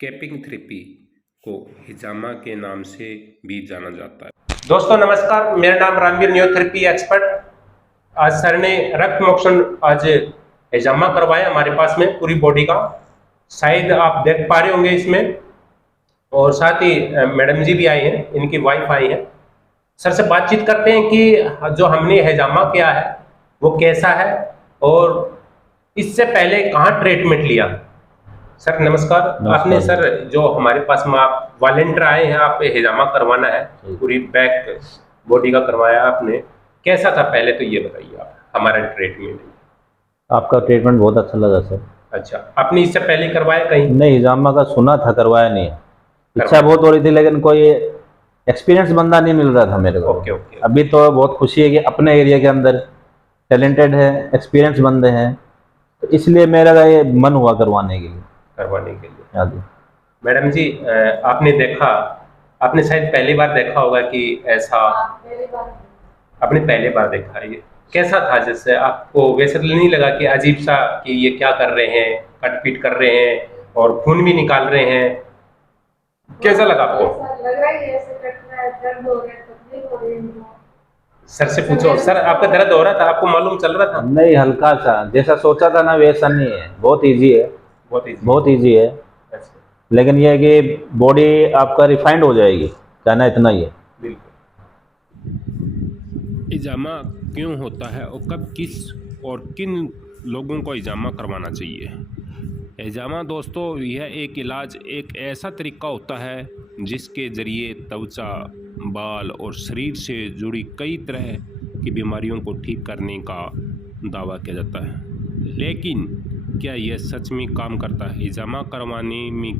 Capping therapy को हिजामा के नाम से भी जाना जाता है। दोस्तों नमस्कार, मेरा नाम रामवीर, न्यूरोथेरेपी एक्सपर्ट। आज सर ने रक्त मोक्षण आज हिजामा करवाया हमारे पास में पूरी बॉडी का, शायद आप देख पा रहे होंगे इसमें। और साथ ही मैडम जी भी आए हैं, इनकी वाइफ आई है। सर से बातचीत करते हैं कि जो हमने हिजामा किया है वो कैसा है और इससे पहले कहाँ ट्रीटमेंट लिया। सर नमस्कार। आपने सर जो हमारे पास में आप वॉलेंटियर आए हैं, आप हिजामा करवाना है, पूरी बैक बॉडी का करवाया आपने, कैसा था पहले तो ये बताइए आप हमारा ट्रीटमेंट। आपका ट्रीटमेंट बहुत अच्छा लगा सर। अच्छा, आपने इससे पहले करवाया कहीं? नहीं, हिजामा का सुना था, करवाया नहीं। इच्छा बहुत हो रही थी लेकिन कोई एक्सपीरियंस बंदा नहीं मिल रहा था मेरे को। Okay okay. अभी तो बहुत खुशी है कि अपने एरिया के अंदर टैलेंटेड है, एक्सपीरियंस बंदे हैं, तो इसलिए मेरा ये मन हुआ करवाने के लिए। हाँ जी। मैडम जी, आपने देखा, आपने शायद पहली बार देखा होगा कि ऐसा। आपने पहले बार देखा है, ये कैसा था? जैसे आपको वैसे तो नहीं लगा कि अजीब सा कि ये क्या कर रहे हैं, कटपीट कर रहे हैं और खून भी निकाल रहे हैं? कैसा लगा आपको? लग रहा है ऐसे कट रहा है, दर्द हो रहा है, तकलीफ हो रही है। सर से पूछो, सर आपका दर्द हो रहा था, आपको मालूम चल रहा था? नहीं, हल्का सा, जैसा सोचा था ना वैसा नहीं है। बहुत इजी है, बहुत इजी है। लेकिन यह है कि बॉडी आपका रिफाइंड हो जाएगी, कहना इतना ही है। बिल्कुल। हिजामा क्यों होता है और कब, किस और किन लोगों को हिजामा करवाना चाहिए? हिजामा दोस्तों, यह एक इलाज, एक ऐसा तरीका होता है जिसके ज़रिए त्वचा, बाल और शरीर से जुड़ी कई तरह की बीमारियों को ठीक करने का दावा किया जाता है। लेकिन क्या यह सच में काम करता है? हिजामा करवाने में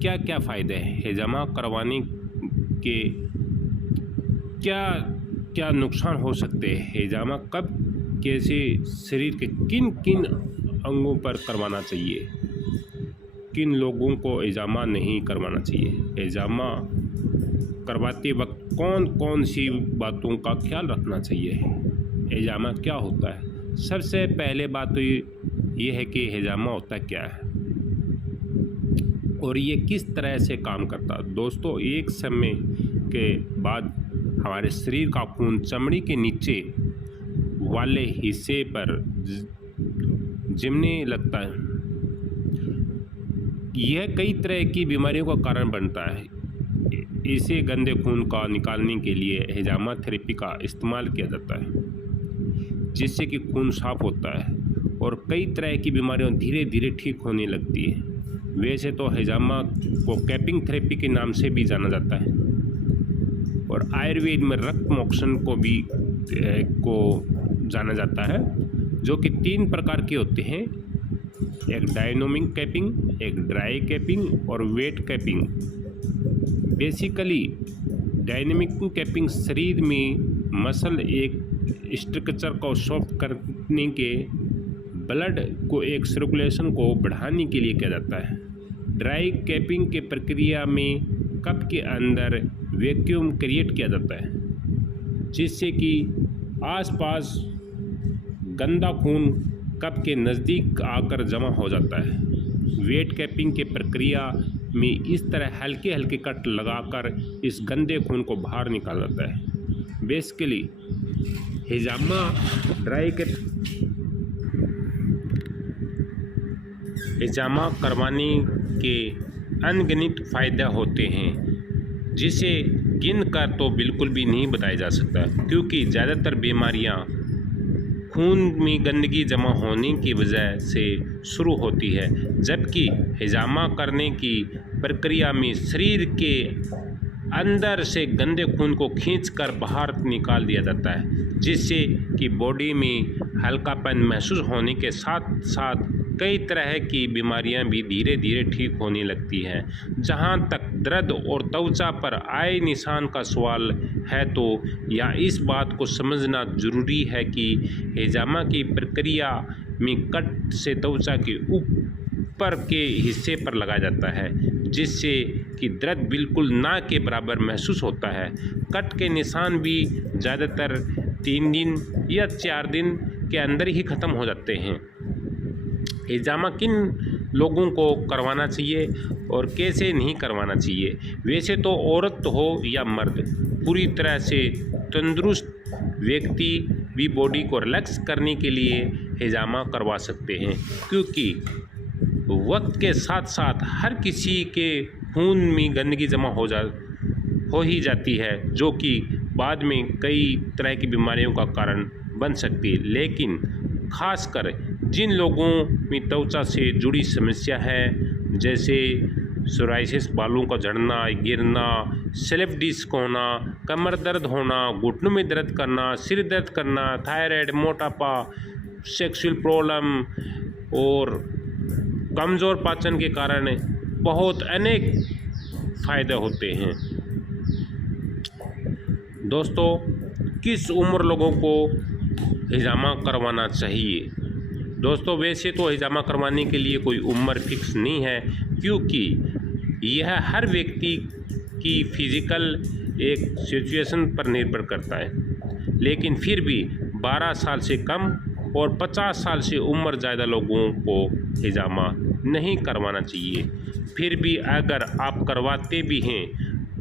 क्या क्या फ़ायदे हैं? हिजामा करवाने के क्या क्या नुकसान हो सकते हैं? हिजामा कब, कैसे, शरीर के किन किन अंगों पर करवाना चाहिए? किन लोगों को हिजामा नहीं करवाना चाहिए? हिजामा करवाते वक्त कौन कौन सी बातों का ख्याल रखना चाहिए? हिजामा क्या होता है? सबसे पहले बात तो ये है कि हिजामा होता क्या है और ये किस तरह से काम करता है। दोस्तों, एक समय के बाद हमारे शरीर का खून चमड़ी के नीचे वाले हिस्से पर जमने लगता है। यह कई तरह की बीमारियों का कारण बनता है। इसे गंदे खून का निकालने के लिए हिजामा थेरेपी का इस्तेमाल किया जाता है, जिससे कि खून साफ होता है और कई तरह की बीमारियां धीरे धीरे ठीक होने लगती है। वैसे तो हिजामा को कैपिंग थेरेपी के नाम से भी जाना जाता है और आयुर्वेद में रक्त मोक्षण को भी जाना जाता है, जो कि 3 प्रकार के होते हैं। एक डायनामिक कैपिंग, एक ड्राई कैपिंग और wet capping. Basically dynamic capping शरीर में मसल एक स्ट्रक्चर को सॉफ्ट करने के, ब्लड को एक सर्कुलेशन को बढ़ाने के लिए किया जाता है। ड्राई कैपिंग के प्रक्रिया में कप के अंदर वैक्यूम क्रिएट किया जाता है, जिससे कि आसपास गंदा खून कप के नज़दीक आकर जमा हो जाता है। वेट कैपिंग के प्रक्रिया में इस तरह हल्के हल्के कट लगाकर इस गंदे खून को बाहर निकाला जाता है। बेसिकली हिजामा हिजामा करवाने के अनगिनत फ़ायदे होते हैं, जिसे गिन कर तो बिल्कुल भी नहीं बताया जा सकता, क्योंकि ज़्यादातर बीमारियां खून में गंदगी जमा होने की वजह से शुरू होती है, जबकि हिजामा करने की प्रक्रिया में शरीर के अंदर से गंदे खून को खींचकर बाहर निकाल दिया जाता है, जिससे कि बॉडी में हल्कापन महसूस होने के साथ साथ कई तरह की बीमारियां भी धीरे धीरे ठीक होने लगती हैं। जहां तक दर्द और त्वचा पर आए निशान का सवाल है, तो या इस बात को समझना ज़रूरी है कि हिजामा की प्रक्रिया में कट से त्वचा के ऊपर के हिस्से पर लगाया जाता है, जिससे कि दर्द बिल्कुल ना के बराबर महसूस होता है। कट के निशान भी ज़्यादातर 3 दिन या 4 दिन के अंदर ही ख़त्म हो जाते हैं। हिजामा किन लोगों को करवाना चाहिए और कैसे नहीं करवाना चाहिए। वैसे तो औरत हो या मर्द, पूरी तरह से तंदुरुस्त व्यक्ति भी बॉडी को रिलैक्स करने के लिए हिजामा करवा सकते हैं, क्योंकि वक्त के साथ साथ हर किसी के खून में गंदगी जमा हो ही जाती है, जो कि बाद में कई तरह की बीमारियों का कारण बन सकती है। लेकिन खासकर जिन लोगों में त्वचा से जुड़ी समस्या है, जैसे सोराइसिस, बालों का झड़ना, गिरना, स्लिप डिस्क होना, कमर दर्द होना, घुटनों में दर्द करना, सिर दर्द करना, थायराइड, मोटापा, सेक्सुअल प्रॉब्लम और कमज़ोर पाचन के कारण बहुत अनेक फ़ायदे होते हैं। दोस्तों, किस उम्र लोगों को हिजामा करवाना चाहिए? दोस्तों, वैसे तो हिजामा करवाने के लिए कोई उम्र फिक्स नहीं है, क्योंकि यह हर व्यक्ति की फिज़िकल एक सिचुएशन पर निर्भर करता है। लेकिन फिर भी 12 साल से कम और 50 साल से उम्र ज़्यादा लोगों को हिजामा नहीं करवाना चाहिए। फिर भी अगर आप करवाते भी हैं,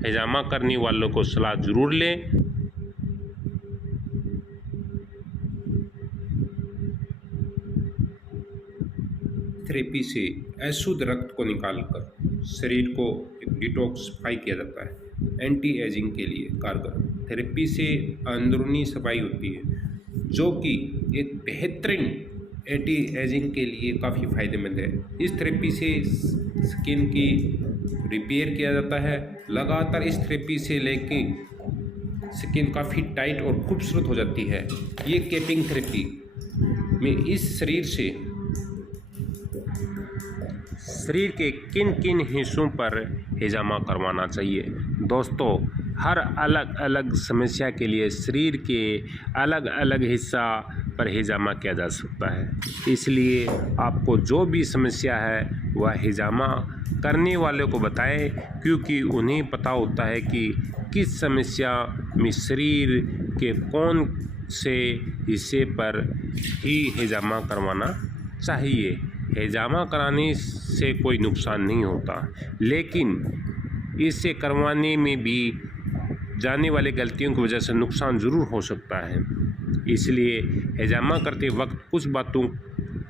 हिजामा करने वालों को सलाह ज़रूर लें। थेरेपी से अशुद्ध रक्त को निकालकर शरीर को डिटॉक्सिफाई किया जाता है। एंटी एजिंग के लिए कारगर थेरेपी से अंदरूनी सफाई होती है, जो कि एक बेहतरीन एंटी एजिंग के लिए काफ़ी फ़ायदेमंद है। इस थेरेपी से स्किन की रिपेयर किया जाता है। लगातार इस थेरेपी से लेके स्किन काफ़ी टाइट और खूबसूरत हो जाती है। ये कैपिंग थेरेपी में इस शरीर के किन किन हिस्सों पर हिजामा करवाना चाहिए? दोस्तों, हर अलग अलग समस्या के लिए शरीर के अलग अलग हिस्सा पर हिजामा किया जा सकता है। इसलिए आपको जो भी समस्या है वह हिजामा करने वाले को बताएं, क्योंकि उन्हें पता होता है कि किस समस्या में शरीर के कौन से हिस्से पर ही हिजामा करवाना चाहिए। हिजामा कराने से कोई नुकसान नहीं होता, लेकिन इसे करवाने में भी जाने वाली गलतियों की वजह से नुकसान ज़रूर हो सकता है। इसलिए हिजामा करते वक्त कुछ बातों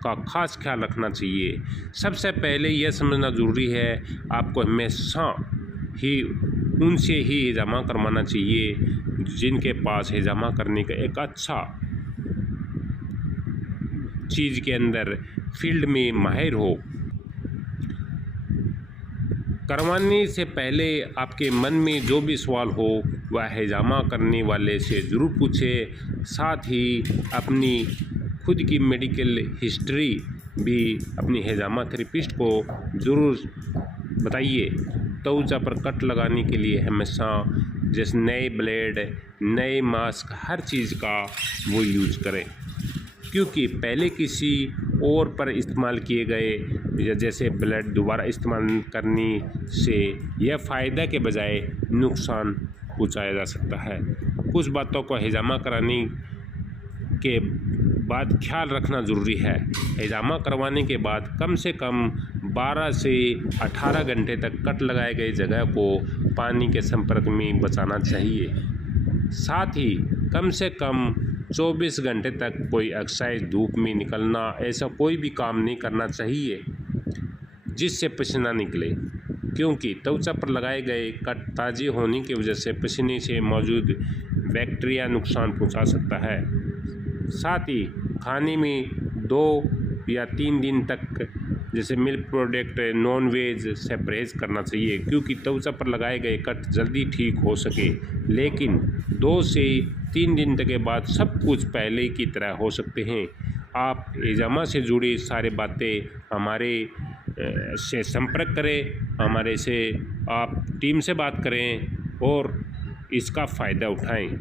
का खास ख्याल रखना चाहिए। सबसे पहले यह समझना ज़रूरी है, आपको हमेशा ही उनसे ही हिजामा करवाना चाहिए जिनके पास हिजामा करने का एक अच्छा चीज़ के अंदर फील्ड में माहिर हो। करवाने से पहले आपके मन में जो भी सवाल हो वह हिजामा करने वाले से ज़रूर पूछें। साथ ही अपनी खुद की मेडिकल हिस्ट्री भी अपनी हिजामा थेरेपिस्ट को ज़रूर बताइए। त्वचा पर कट लगाने के लिए हमेशा जैसे नए ब्लेड, नए मास्क, हर चीज़ का वो यूज़ करें, क्योंकि पहले किसी और पर इस्तेमाल किए गए या जैसे ब्लेड दोबारा इस्तेमाल करने से यह फ़ायदा के बजाय नुकसान पहुंचाया जा सकता है। कुछ बातों को हिजामा कराने के बाद ख्याल रखना ज़रूरी है। हिजामा करवाने के बाद कम से कम 12 से 18 घंटे तक कट लगाए गए जगह को पानी के संपर्क में बचाना चाहिए। साथ ही कम से कम 24 घंटे तक कोई एक्सरसाइज, धूप में निकलना, ऐसा कोई भी काम नहीं करना चाहिए जिससे पसीना निकले, क्योंकि त्वचा पर लगाए गए कट ताज़े होने की वजह से पसीने से मौजूद बैक्टीरिया नुकसान पहुंचा सकता है। साथ ही खाने में 2 या 3 दिन तक जैसे मिल्क प्रोडक्ट, नॉन वेज से परहेज़ करना चाहिए, क्योंकि त्वचा पर लगाए गए कट जल्दी ठीक हो सके। लेकिन 2 से 3 दिन तक के बाद सब कुछ पहले की तरह हो सकते हैं। आप हिजामा से जुड़ी सारी बातें हमारे से संपर्क करें, हमारे से आप टीम से बात करें और इसका फ़ायदा उठाएं।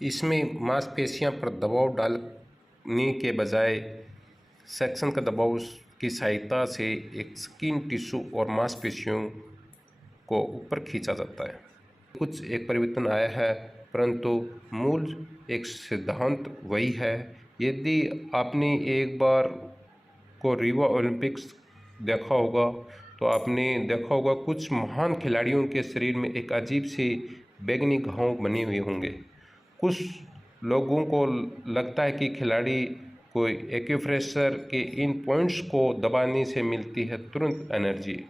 इसमें मांसपेशियां पर दबाव डालने के बजाय सेक्शन का दबाव की सहायता से एक स्किन टिश्यू और मांसपेशियों को ऊपर खींचा जाता है। कुछ एक परिवर्तन आया है, परंतु मूल एक सिद्धांत वही है। यदि आपने एक बार को रियो ओलंपिक्स देखा होगा तो आपने देखा होगा कुछ महान खिलाड़ियों के शरीर में एक अजीब सी बैंगनी घाव बने हुए होंगे। कुछ लोगों को लगता है कि खिलाड़ी कोई एक्यूप्रेशर के इन पॉइंट्स को दबाने से मिलती है तुरंत एनर्जी।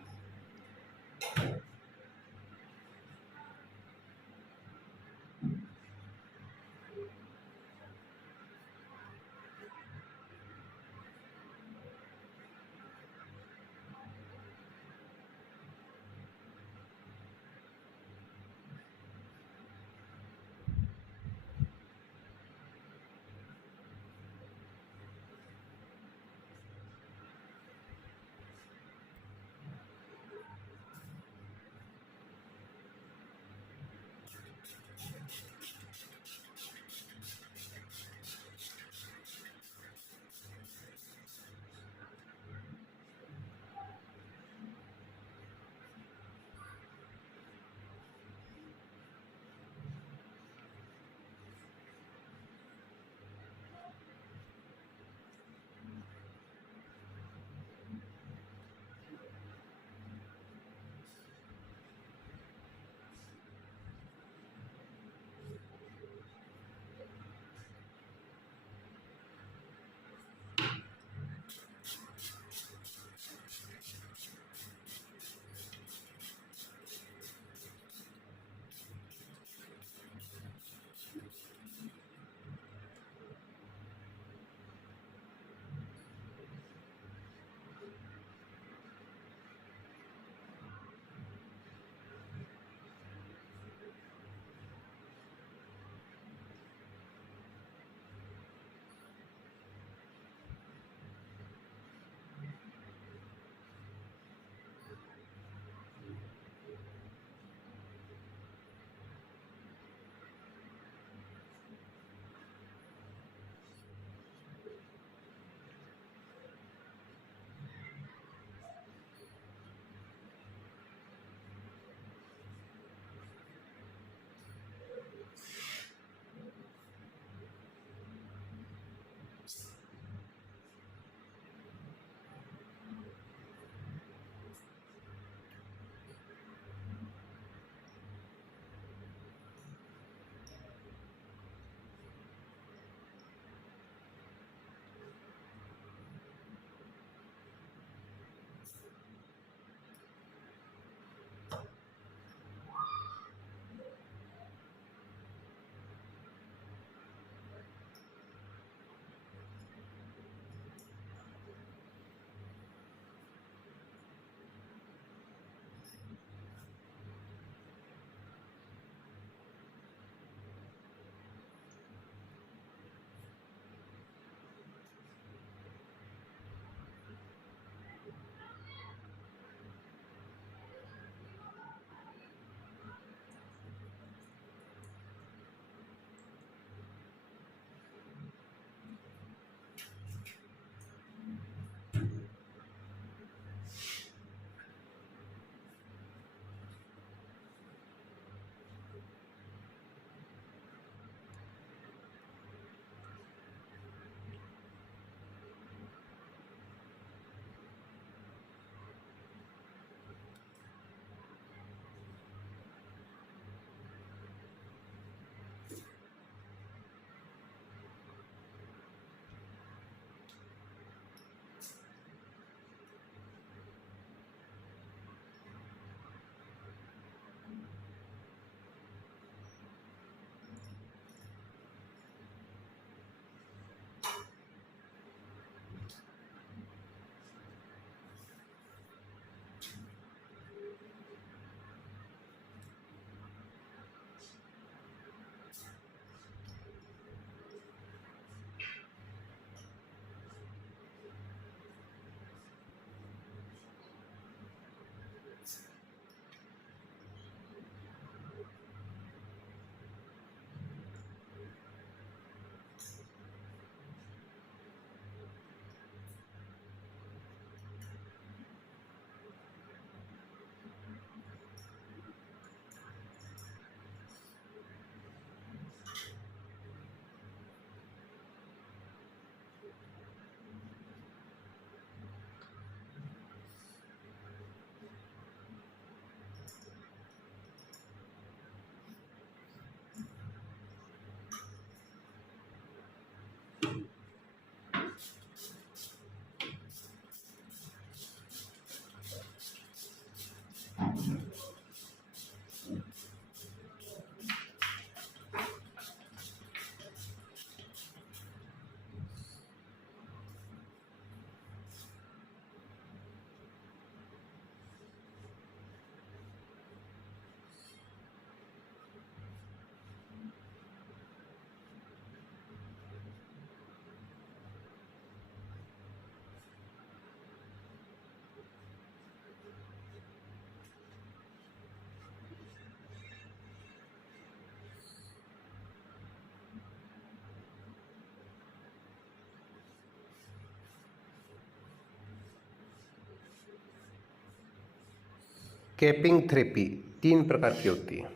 कैपिंग थेरेपी 3 प्रकार की होती है,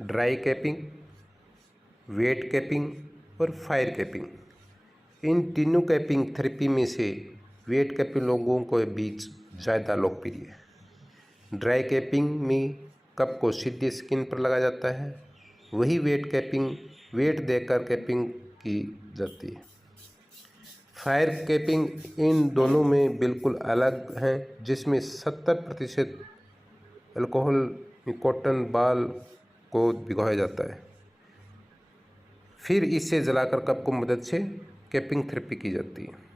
ड्राई कैपिंग, वेट कैपिंग और फायर कैपिंग। इन तीनों कैपिंग थेरेपी में से वेट कैपिंग लोगों के बीच ज़्यादा लोकप्रिय है। ड्राई कैपिंग में कप को सीधे स्किन पर लगाया जाता है, वही वेट कैपिंग वेट देकर कैपिंग की जाती है। फायर कैपिंग इन दोनों में बिल्कुल अलग है, जिसमें 70% अल्कोहल में कॉटन बाल को भिगोया जाता है, फिर इसे जलाकर कप को मदद से कैपिंग थेरेपी की जाती है।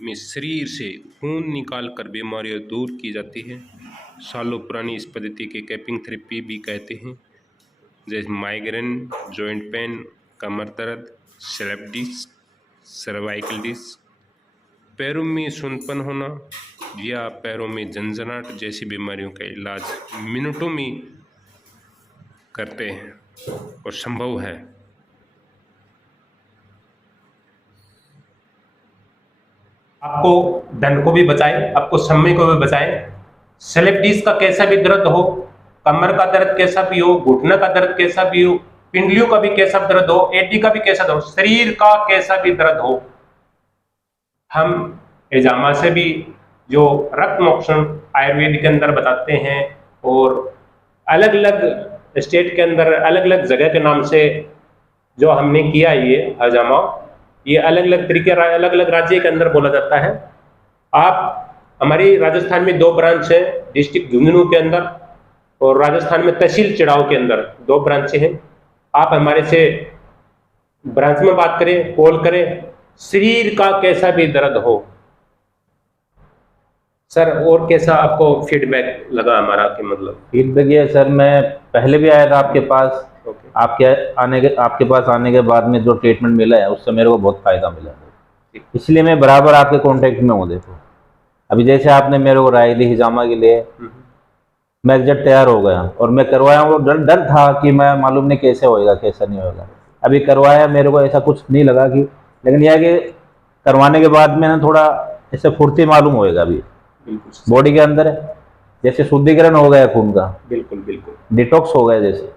में शरीर से खून निकालकर बीमारियां दूर की जाती है। सालों पुरानी इस पद्धति के कैपिंग थेरेपी भी कहते हैं, जैसे माइग्रेन, जॉइंट पेन, कमर दर्द, स्लिप डिस्क, सर्वाइकल डिस्क, पैरों में सूनपन होना या पैरों में झंझनाहट जैसी बीमारियों का इलाज मिनटों में करते हैं और संभव है। आपको धन को भी बचाए, आपको समय को भी बचाए। स्लिप डिस्क का कैसा भी दर्द हो, कमर का दर्द कैसा भी हो, घुटने का दर्द कैसा भी हो, पिंडलियों का भी कैसा दर्द हो, एडी का भी कैसा दर्द हो, शरीर का कैसा भी दर्द हो, हम एजामा से भी जो रक्त मोक्षण आयुर्वेद के अंदर बताते हैं और अलग अलग स्टेट के अंदर अलग अलग जगह के नाम से जो हमने किया ये हजामा, ये अलग अलग तरीके अलग अलग राज्य के अंदर बोला जाता है। आप हमारी राजस्थान में 2 ब्रांच है, डिस्ट्रिक्ट झुंझुनू के अंदर और राजस्थान में तहसील चिड़ाव के अंदर 2 ब्रांचें हैं। आप हमारे से ब्रांच में बात करें, कॉल करें, शरीर का कैसा भी दर्द हो। सर और कैसा आपको फीडबैक लगा हमारा, कि मतलब फीडबैक ये सर, मैं पहले भी आया था आपके पास, आपके पास आने के बाद में जो ट्रीटमेंट मिला है उससे मेरे को बहुत फायदा मिला, इसलिए मैं बराबर आपके कांटेक्ट में हूँ। देखो अभी जैसे आपने मेरे को राय दी हिजामा के लिए, मैं एग्जैक्ट तैयार हो गया और मैं करवाया। वो डर था कि मैं मालूम नहीं कैसे होएगा कैसा नहीं होएगा, अभी करवाया, मेरे को ऐसा कुछ नहीं लगा कि, लेकिन यह कि करवाने के बाद में ना थोड़ा ऐसे फुर्ती मालूम होएगा अभी बॉडी के अंदर, जैसे शुद्धिकरण हो गया खून का, बिल्कुल बिल्कुल डिटॉक्स हो गया जैसे।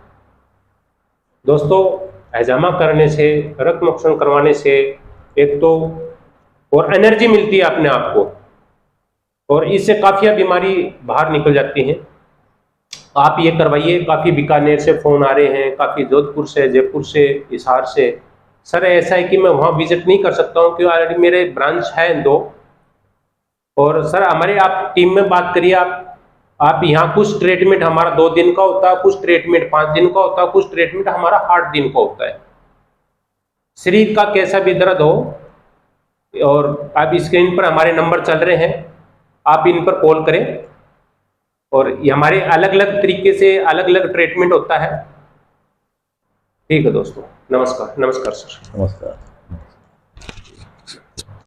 दोस्तों हैजामा करने से, रक्त मोक्षण करवाने से एक तो और एनर्जी मिलती है अपने आप को, और इससे काफी बीमारी बाहर निकल जाती है। आप ये करवाइए। काफी बीकानेर से फोन आ रहे हैं, काफी जोधपुर से, जयपुर से, हिसार से। सर ऐसा है कि मैं वहां विजिट नहीं कर सकता हूँ क्योंकि ऑलरेडी मेरे ब्रांच है 2। और सर हमारे आप टीम में बात करिए, आप यहाँ कुछ ट्रीटमेंट हमारा 2 दिन का होता है, कुछ ट्रीटमेंट 5 दिन का होता है, कुछ ट्रीटमेंट हमारा 8 दिन का होता है। शरीर का कैसा भी दर्द हो, और आप स्क्रीन पर हमारे नंबर चल रहे हैं, आप इन पर कॉल करें। और ये हमारे अलग अलग तरीके से अलग अलग ट्रीटमेंट होता है। ठीक है दोस्तों, नमस्कार। नमस्कार सर। नमस्कार।